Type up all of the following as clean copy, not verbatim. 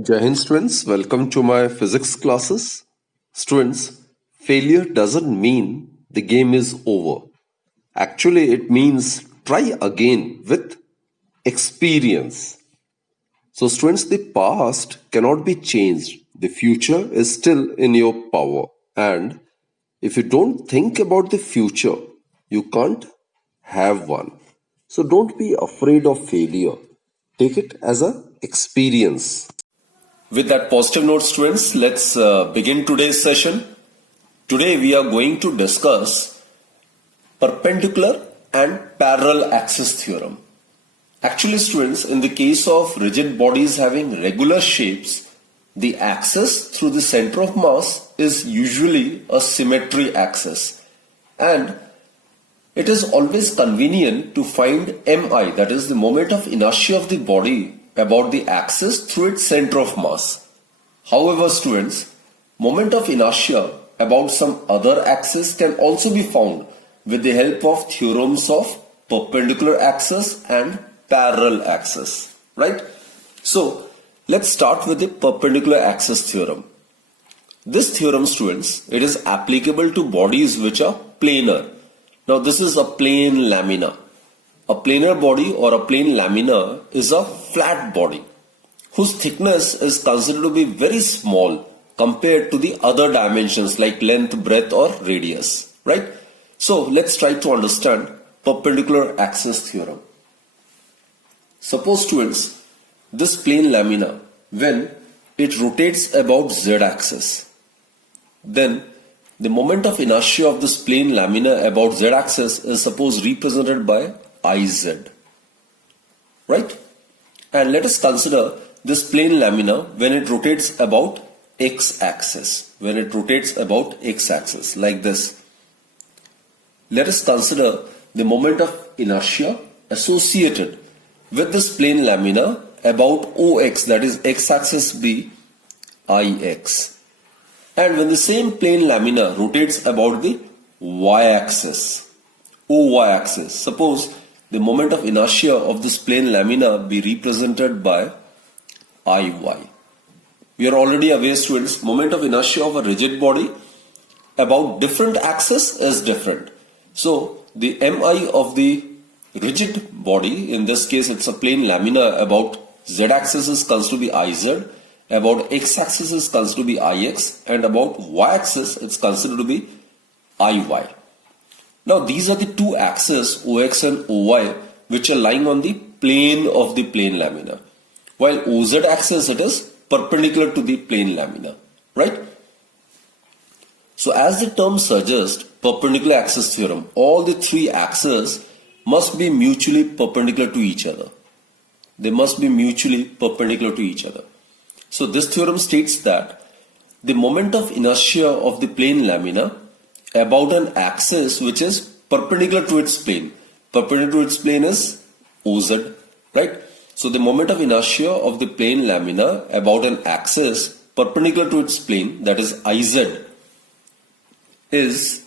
Jai Hind students, welcome to my physics classes. Students, failure doesn't mean the game is over. Actually, it means try again with experience. So, students, the past cannot be changed. The future is still in your power. And if you don't think about the future, you can't have one. So, don't be afraid of failure. Take it as an experience. With that positive note, students, let's begin today's session. Today we are going to discuss perpendicular and parallel axis theorem. Actually, students, in the case of rigid bodies having regular shapes, the axis through the center of mass is usually a symmetry axis, and it is always convenient to find mi, that is the moment of inertia of the body, about the axis through its center of mass. However, students, moment of inertia about some other axis can also be found with the help of theorems of perpendicular axis and parallel axis, right? So, let's start with the perpendicular axis theorem. This theorem, students, it is applicable to bodies which are planar. Now, this is a plane lamina. A planar body or a plane lamina is a flat body whose thickness is considered to be very small compared to the other dimensions like length, breadth or radius, right? So let's try to understand perpendicular axis theorem. Suppose, students, this plane lamina, when it rotates about z-axis, then the moment of inertia of this plane lamina about z-axis is suppose represented by Iz, right? And let us consider this plane lamina when it rotates about x-axis. When it rotates about x-axis like this. Let us consider the moment of inertia associated with this plane lamina about OX, that is x-axis be Ix. And when the same plane lamina rotates about the y-axis, OY-axis, suppose the moment of inertia of this plane lamina be represented by Iy. We are already aware, students, moment of inertia of a rigid body about different axis is different. So the Mi of the rigid body, in this case it's a plane lamina about z-axis is considered to be Iz, about x-axis is considered to be Ix, and about y-axis it's considered to be Iy. Now these are the two axes OX and OY which are lying on the plane of the plane lamina. While OZ axis, it is perpendicular to the plane lamina, right? So as the term suggests, perpendicular axis theorem, all the three axes must be mutually perpendicular to each other. They must be mutually perpendicular to each other. So this theorem states that the moment of inertia of the plane lamina about an axis which is perpendicular to its plane. Perpendicular to its plane is OZ, right? So the moment of inertia of the plane lamina about an axis perpendicular to its plane, that is Iz, is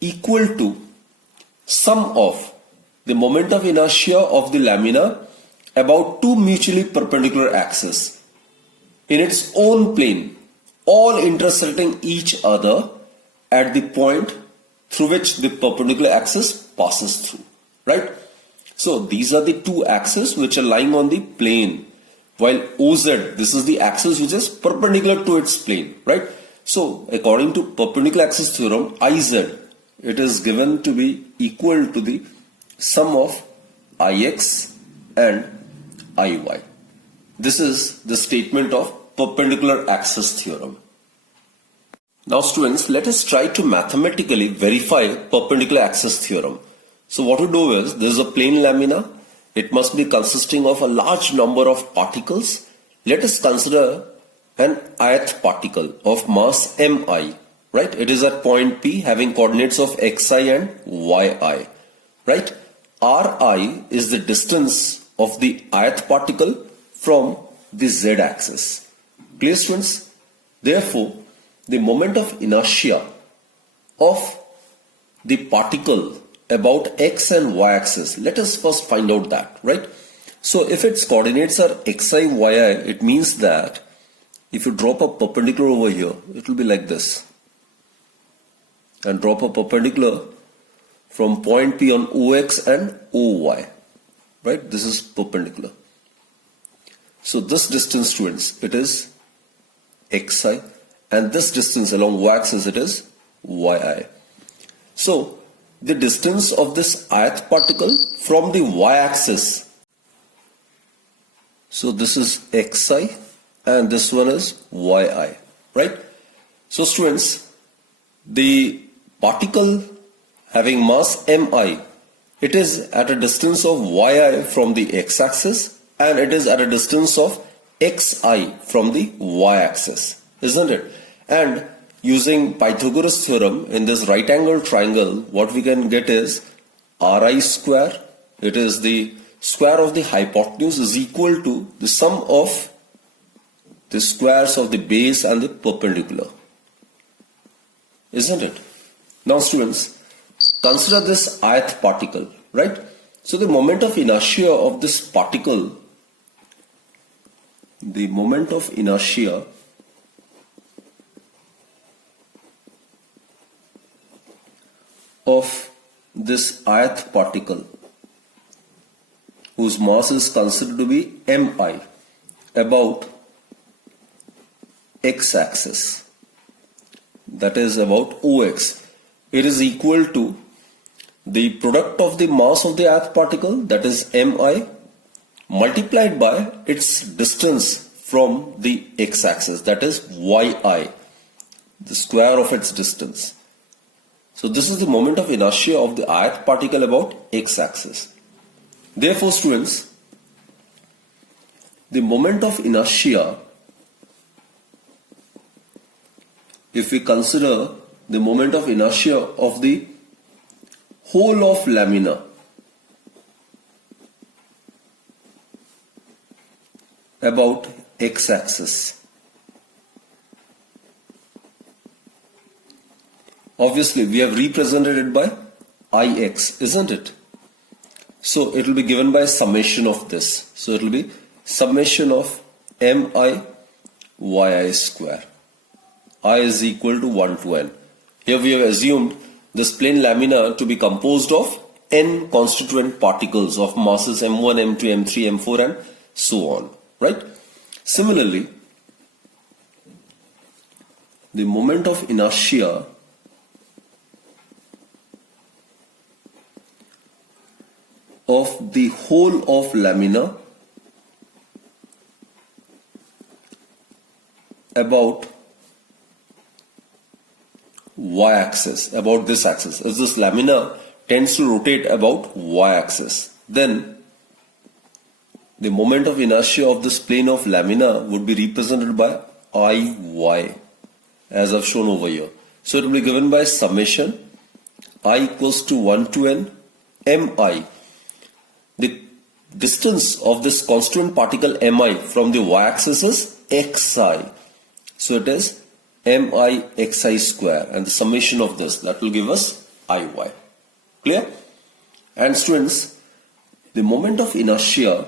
equal to sum of the moment of inertia of the lamina about two mutually perpendicular axes in its own plane, all intersecting each other at the point through which the perpendicular axis passes through, right? So these are the two axes which are lying on the plane, while OZ, this is the axis which is perpendicular to its plane, right? So according to perpendicular axis theorem, Iz, it is given to be equal to the sum of Ix and Iy. This is the statement of perpendicular axis theorem. Now students, let us try to mathematically verify perpendicular axis theorem. So what we do is, this is a plane lamina. It must be consisting of a large number of particles. Let us consider an ith particle of mass mi, right? It is at point P having coordinates of xi and yi, right? Ri is the distance of the ith particle from the z-axis. Clear, students? Therefore, the moment of inertia of the particle about x and y axis, let us first find out that, right? So if its coordinates are xi, yi, it means that if you drop a perpendicular over here, it will be like this. And drop a perpendicular from point P on OX and OY. Right? This is perpendicular. So this distance, students, it is xi, and this distance along y-axis, it is yi. So the distance of this ith particle from the y-axis, so this is xi and this one is yi, right? So students, the particle having mass mi, it is at a distance of yi from the x-axis and it is at a distance of xi from the y-axis, isn't it? And using Pythagoras theorem in this right angle triangle, what we can get is ri square, it is the square of the hypotenuse, is equal to the sum of the squares of the base and the perpendicular, isn't it? Now students, consider this ith particle, right? So the moment of inertia of this particle, the moment of inertia of this ith particle, whose mass is considered to be mi, about x-axis, that is about OX, it is equal to the product of the mass of the ith particle, that is mi, multiplied by its distance from the x-axis, that is yi, the square of its distance. So this is the moment of inertia of the ith particle about x-axis. Therefore students, the moment of inertia, if we consider the moment of inertia of the whole of lamina about x-axis, obviously we have represented it by ix, isn't it? So it will be given by summation of this. So it will be summation of mi yi square. I is equal to 1 to n. Here we have assumed this plane lamina to be composed of n constituent particles of masses m1, m2, m3, m4 and so on, right? Similarly, the moment of inertia of the whole of lamina about y-axis, about this axis, as this lamina tends to rotate about y-axis, then the moment of inertia of this plane of lamina would be represented by Iy, as I've shown over here. So it will be given by summation I equals to 1 to n mi. The distance of this constituent particle mi from the y-axis is xi. So it is mi xi square, and the summation of this, that will give us Iy. Clear? And students, the moment of inertia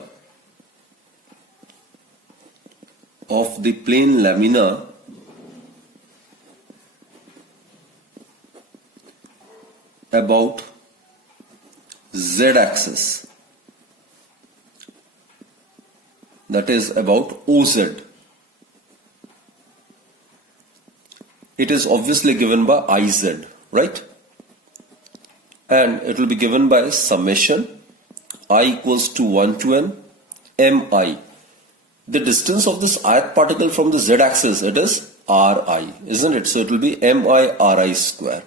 of the plane lamina about z-axis, that is about OZ, it is obviously given by Iz, right? And it will be given by summation I equals to 1 to n mi. The distance of this ith particle from the z-axis, it is ri, isn't it? So it will be mi ri square.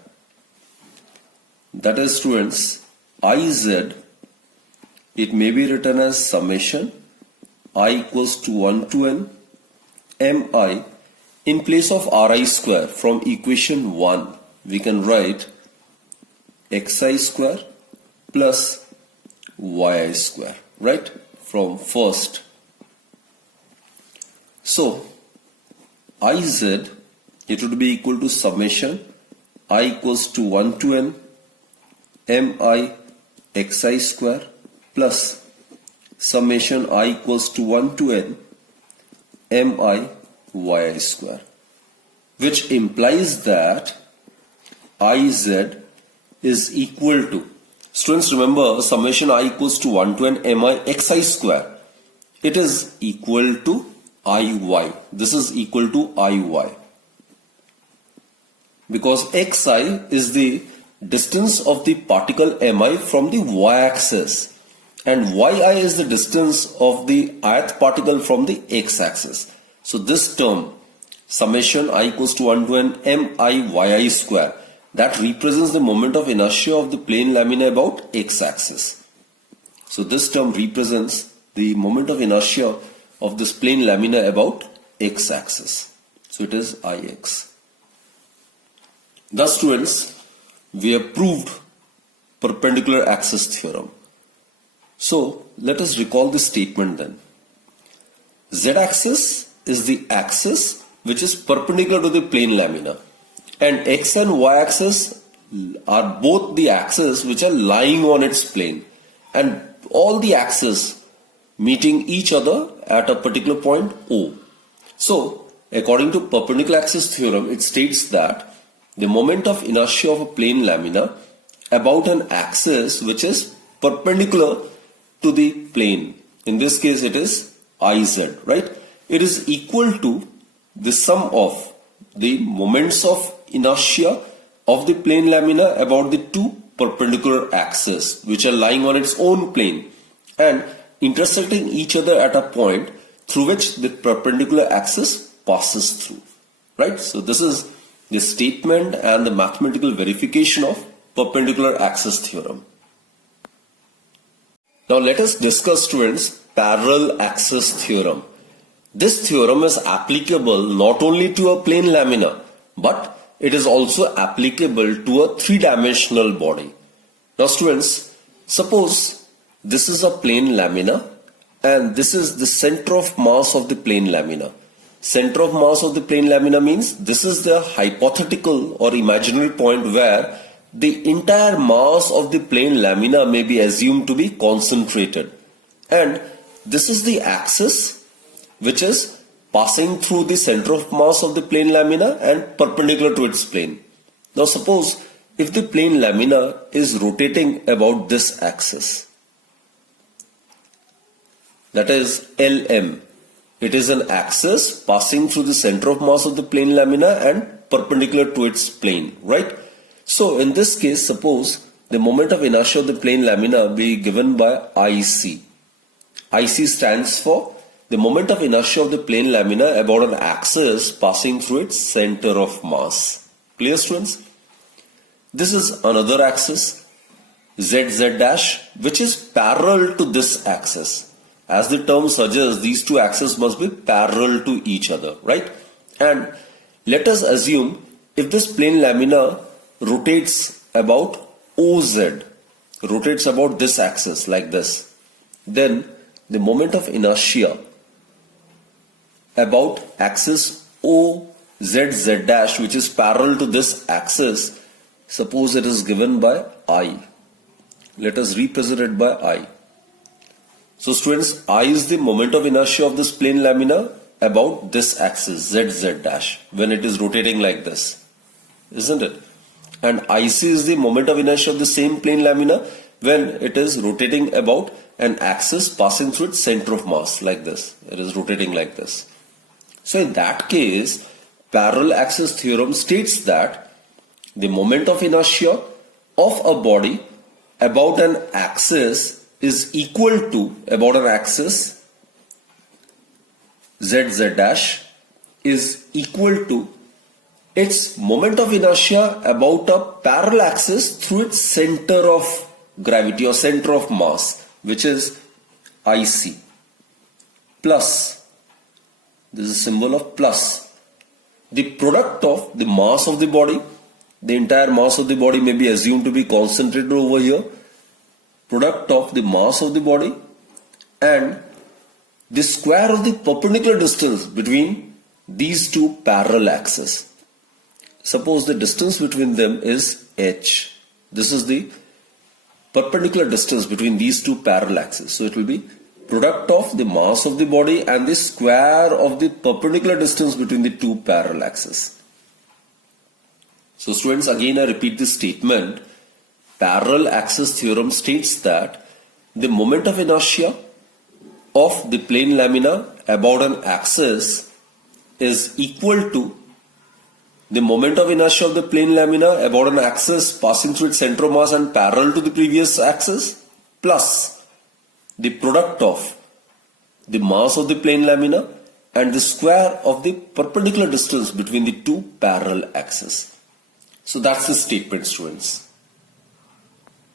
That is, students, Iz, it may be written as summation I equals to 1 to n mi. In place of ri square from equation 1, we can write xi square plus yi square, right? From first. So Iz, it would be equal to summation I equals to 1 to n mi xi square plus summation I equals to 1 to n mi yi square, which implies that iz is equal to, students remember summation I equals to 1 to n mi xi square, it is equal to iy, this is equal to iy, because xi is the distance of the particle mi from the y-axis and yi is the distance of the ith particle from the x-axis. So this term summation I equals to 1 to n mi yi square, that represents the moment of inertia of the plane lamina about x-axis. So this term represents the moment of inertia of this plane lamina about x-axis. So it is ix. Thus students, we have proved perpendicular axis theorem. So let us recall this statement then. Z-axis is the axis which is perpendicular to the plane lamina, and x and y-axis are both the axes which are lying on its plane, and all the axes meeting each other at a particular point O. So according to perpendicular axis theorem, it states that the moment of inertia of a plane lamina about an axis which is perpendicular to the plane, in this case it is iz, right? It is equal to the sum of the moments of inertia of the plane lamina about the two perpendicular axes which are lying on its own plane and intersecting each other at a point through which the perpendicular axis passes through, right? So this is the statement and the mathematical verification of perpendicular axis theorem. Now let us discuss, students, parallel axis theorem. This theorem is applicable not only to a plane lamina, but it is also applicable to a three-dimensional body. Now students, suppose this is a plane lamina and this is the center of mass of the plane lamina. Center of mass of the plane lamina means this is the hypothetical or imaginary point where the entire mass of the plane lamina may be assumed to be concentrated, and this is the axis which is passing through the center of mass of the plane lamina and perpendicular to its plane. Now suppose if the plane lamina is rotating about this axis, that is LM, it is an axis passing through the center of mass of the plane lamina and perpendicular to its plane, right? So in this case, suppose the moment of inertia of the plane lamina be given by IC. IC stands for the moment of inertia of the plane lamina about an axis passing through its center of mass. Clear, students? This is another axis, ZZ dash, which is parallel to this axis. As the term suggests, these two axes must be parallel to each other, right? And let us assume if this plane lamina rotates about OZ, rotates about this axis like this, then the moment of inertia about axis OZZ dash, which is parallel to this axis, suppose it is given by I. Let us represent it by I. So students, I is the moment of inertia of this plane lamina about this axis ZZ dash when it is rotating like this, isn't it? And IC is the moment of inertia of the same plane lamina when it is rotating about an axis passing through its center of mass like this. It is rotating like this. So in that case, parallel axis theorem states that the moment of inertia of a body about an axis is equal to, about an axis ZZ dash is equal to its moment of inertia about a parallel axis through its center of gravity or center of mass, which is IC, plus, this is a symbol of plus, the product of the mass of the body, the entire mass of the body may be assumed to be concentrated over here, product of the mass of the body and the square of the perpendicular distance between these two parallel axes. Suppose the distance between them is h. This is the perpendicular distance between these two parallel axes. So it will be product of the mass of the body and the square of the perpendicular distance between the two parallel axes. So students, again I repeat this statement. Parallel axis theorem states that the moment of inertia of the plane lamina about an axis is equal to the moment of inertia of the plane lamina about an axis passing through its center of mass and parallel to the previous axis plus the product of the mass of the plane lamina and the square of the perpendicular distance between the two parallel axes. So that's the statement, students.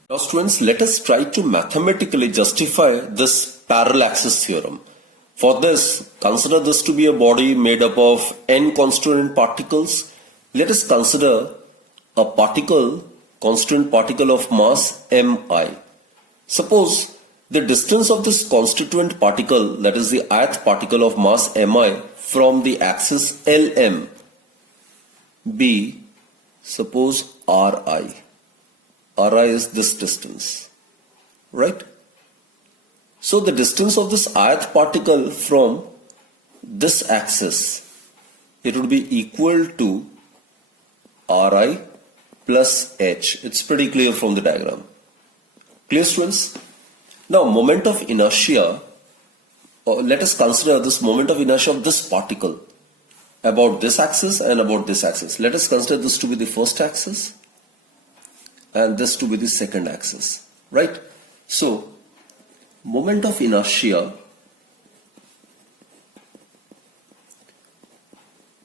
Now students, let us try to mathematically justify this parallel axis theorem. For this, consider this to be a body made up of n constituent particles. Let us consider a constituent particle of mass mi. Suppose the distance of this constituent particle, that is the ith particle of mass mi, from the axis Lm be, suppose Ri. Ri is this distance, right? So the distance of this ith particle from this axis, it would be equal to Ri plus h. It's pretty clear from the diagram. Clear, students? Now moment of inertia, let us consider this moment of inertia of this particle about this axis and about this axis. Let us consider this to be the first axis and this to be the second axis, right? So moment of inertia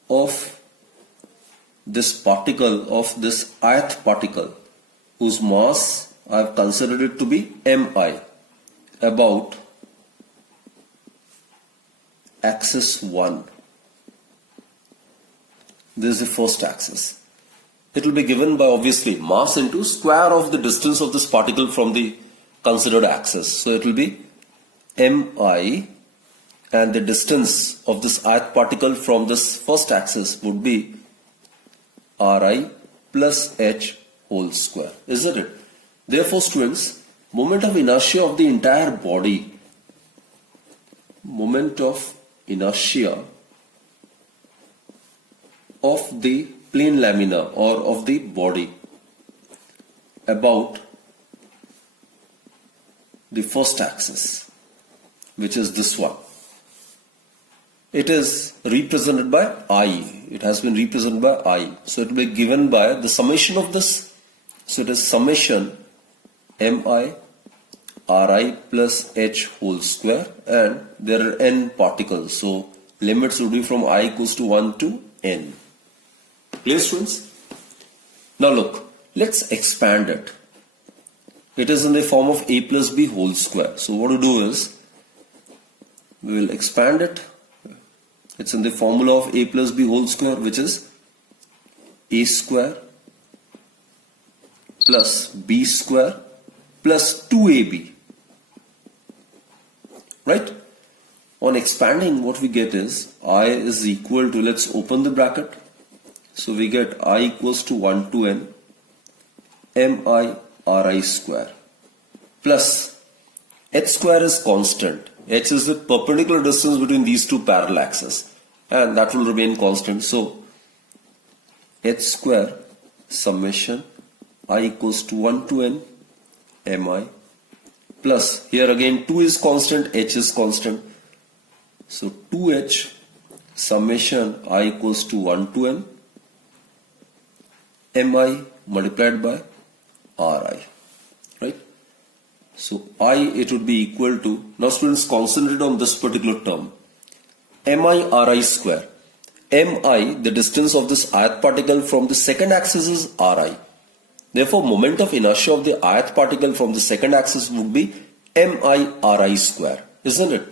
of this particle, of this ith particle whose mass I have considered it to be mi about axis 1. This is the first axis. It will be given by obviously mass into square of the distance of this particle from the considered axis. So it will be mi, and the distance of this ith particle from this first axis would be Ri plus h whole square, isn't it? Therefore students, moment of inertia of the entire body, moment of inertia of the plane lamina or of the body about the first axis, which is this one. It is represented by I. It has been represented by I. So it will be given by the summation of this. So it is summation mi Ri plus h whole square, and there are n particles. So limits will be from I equals to 1 to n. Clear, students? Now look, let's expand it. It is in the form of a plus b whole square. So what to do is, we will expand it. It's in the formula of a plus b whole square, which is a square plus b square plus 2ab. Right? On expanding, what we get is I is equal to, let's open the bracket. So we get I equals to 1 to n mi Ri square plus h square is constant. H is the perpendicular distance between these two parallel axes, and that will remain constant. So h square summation I equals to 1 to n mi plus, here again 2 is constant, h is constant. So 2h summation I equals to 1 to n mi multiplied by Ri, right? So I, it would be equal to, now students concentrate on this particular term, mi Ri square. Mi, the distance of this ith particle from the second axis, is Ri. Therefore moment of inertia of the ith particle from the second axis would be mi Ri square, isn't it?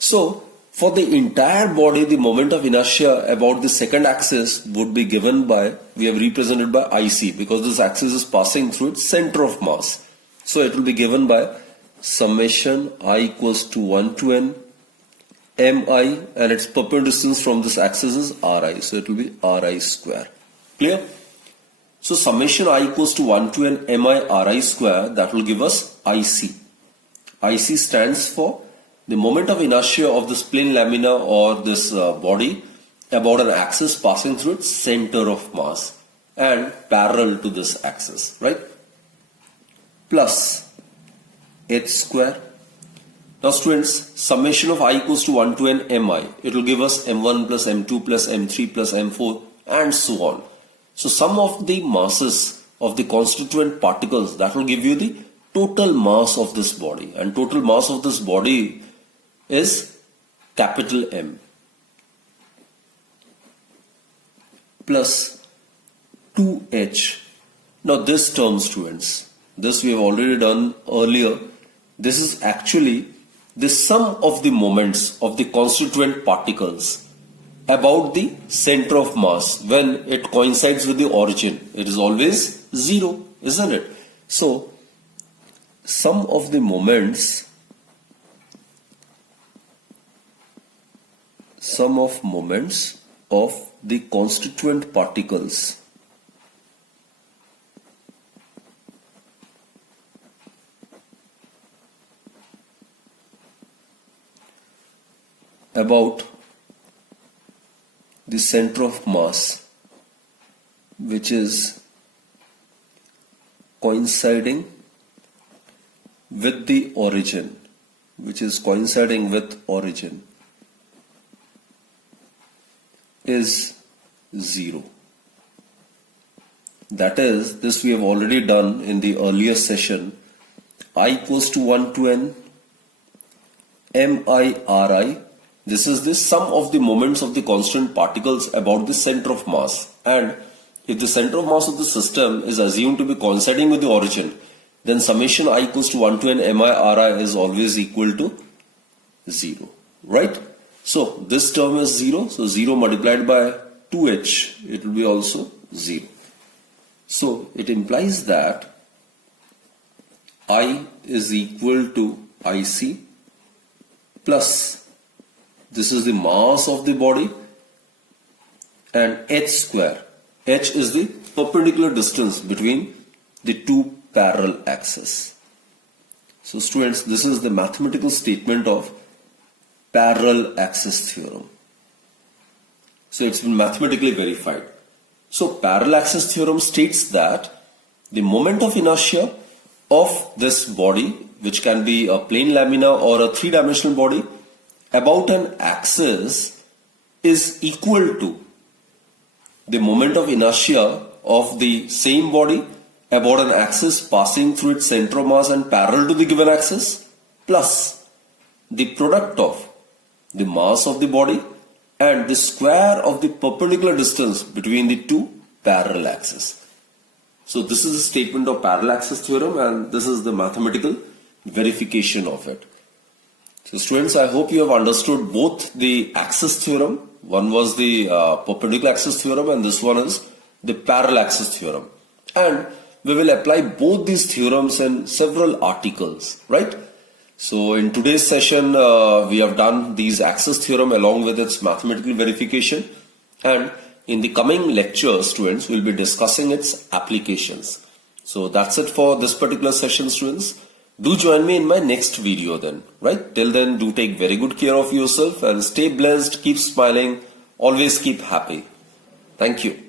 So for the entire body, the moment of inertia about the second axis would be given by, we have represented by IC, because this axis is passing through its center of mass. So it will be given by summation I equals to 1 to n mi, and its perpendicular distance from this axis is Ri. So it will be Ri square. Clear? So summation I equals to 1 to n mi Ri square, that will give us IC. IC stands for the moment of inertia of this plane lamina or this body about an axis passing through its center of mass and parallel to this axis, right? Plus h square. Now students, summation of I equals to 1 to n mi. It will give us m1 plus m2 plus m3 plus m4 and so on. So sum of the masses of the constituent particles, that will give you the total mass of this body, and total mass of this body is capital M plus 2h. Now this term, students, this we have already done earlier. This is actually the sum of the moments of the constituent particles about the center of mass when it coincides with the origin. It is always 0, isn't it? So sum of the moments of the constituent particles about the center of mass which is coinciding with the origin, is 0. That is, this we have already done in the earlier session. I equals to 1 to n MIRI. This is the sum of the moments of the constant particles about the center of mass, and if the center of mass of the system is assumed to be coinciding with the origin, then summation I equals to 1 to n MIRI is always equal to 0, right? So this term is 0, so 0 multiplied by 2h, it will be also 0. So it implies that I is equal to IC plus, this is the mass of the body, and h square. H is the perpendicular distance between the two parallel axes. So students, this is the mathematical statement of parallel axis theorem. So it's been mathematically verified. So parallel axis theorem states that the moment of inertia of this body, which can be a plane lamina or a three-dimensional body, about an axis is equal to the moment of inertia of the same body about an axis passing through its center of mass and parallel to the given axis, plus the product of the mass of the body and the square of the perpendicular distance between the two parallel axes. So this is the statement of parallel axis theorem, and this is the mathematical verification of it. So students, I hope you have understood both the axis theorem. One was the perpendicular axis theorem, and this one is the parallel axis theorem. And we will apply both these theorems in several articles, right? So in today's session, we have done these axis theorem along with its mathematical verification. And in the coming lectures, students, we'll be discussing its applications. So that's it for this particular session, students. Do join me in my next video then, right? Till then, do take very good care of yourself and stay blessed, keep smiling, always keep happy. Thank you.